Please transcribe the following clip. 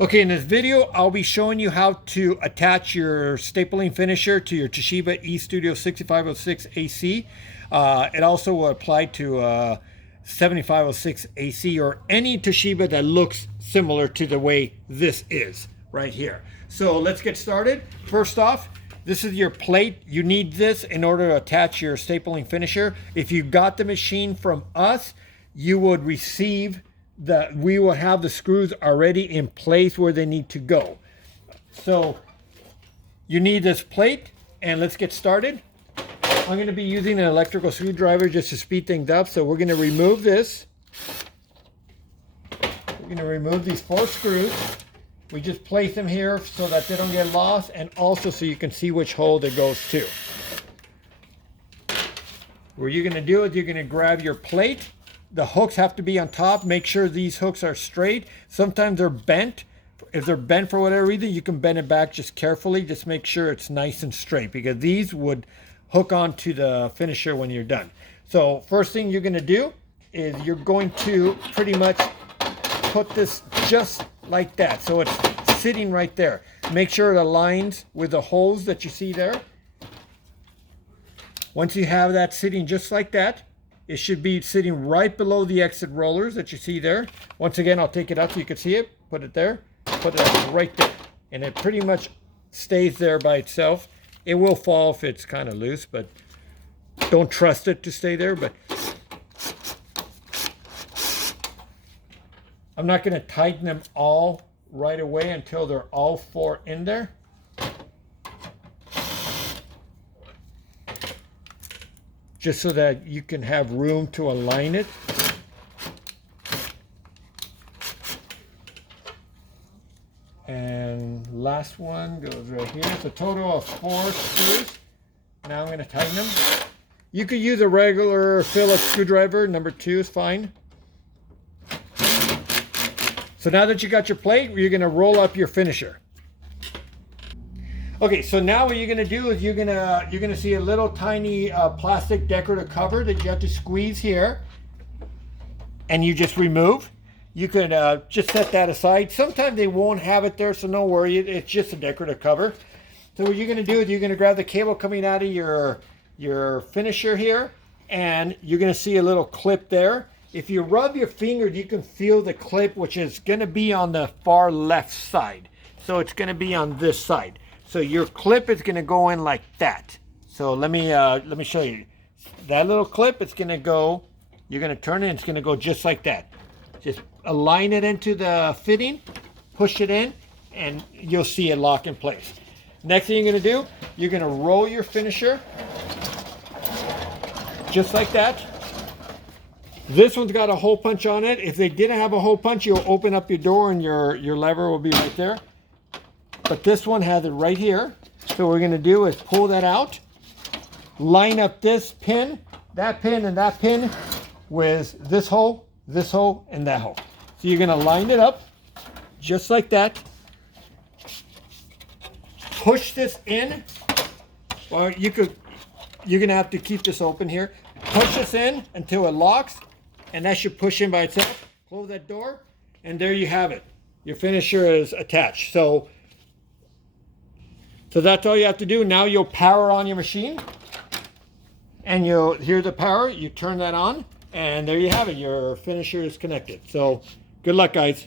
Okay, in this video, I'll be showing you how to attach your stapling finisher to your Toshiba eStudio 6506 AC. It also will apply to 7506 AC or any Toshiba that looks similar to the way this is right here. So let's get started. First off, this is your plate. You need this in order to attach your stapling finisher. If you got the machine from us, you would receive we will have the screws already in place where they need to go. So you need this plate, and let's get started. I'm going to be using an electrical screwdriver just to speed things up. So we're going to remove this. We're going to remove these 4 screws. We just place them here so that they don't get lost, and also so you can see which hole it goes to. What you're going to do is you're going to grab your plate. The hooks have to be on top. Make sure these hooks are straight. Sometimes they're bent. If they're bent for whatever reason, you can bend it back just carefully. Just make sure it's nice and straight, because these would hook onto the finisher when you're done. So first thing you're going to do is you're going to pretty much put this just like that. So it's sitting right there. Make sure it aligns with the holes that you see there. Once you have that sitting just like that, it should be sitting right below the exit rollers that you see there. Once again, I'll take it out so you can see it. Put it there. Put it right there. And it pretty much stays there by itself. It will fall if it's kind of loose, but don't trust it to stay there. But I'm not going to tighten them all right away until they're all 4 in there. Just so that you can have room to align it. And last one goes right here. It's a total of 4 screws. Now I'm going to tighten them. You could use a regular Phillips screwdriver. Number 2 is fine. So now that you got your plate, you're going to roll up your finisher. Okay, so now what you're gonna do is you're gonna see a little tiny plastic decorative cover that you have to squeeze here, and you just remove. You can just set that aside. Sometimes they won't have it there, so don't worry. It's just a decorative cover. So what you're gonna do is you're gonna grab the cable coming out of your finisher here, and you're gonna see a little clip there. If you rub your finger, you can feel the clip, which is gonna be on the far left side. So it's gonna be on this side. So your clip is going to go in like that. So let me show you. That little clip, it's going to go, you're going to turn it, it's going to go just like that. Just align it into the fitting, push it in, and you'll see it lock in place. Next thing you're going to do, you're going to roll your finisher just like that. This one's got a hole punch on it. If they didn't have a hole punch, you'll open up your door and your lever will be right there. But this one has it right here. So what we're going to do is pull that out, line up this pin, and that pin with this hole, and that hole. So you're going to line it up just like that. Push this in, or you're going to have to keep this open here. Push this in until it locks, and that should push in by itself. Close that door, and there you have it. Your finisher is attached. So that's all you have to do. Now you'll power on your machine, and you'll hear the power. You turn that on, and there you have it. Your finisher is connected. So good luck, guys.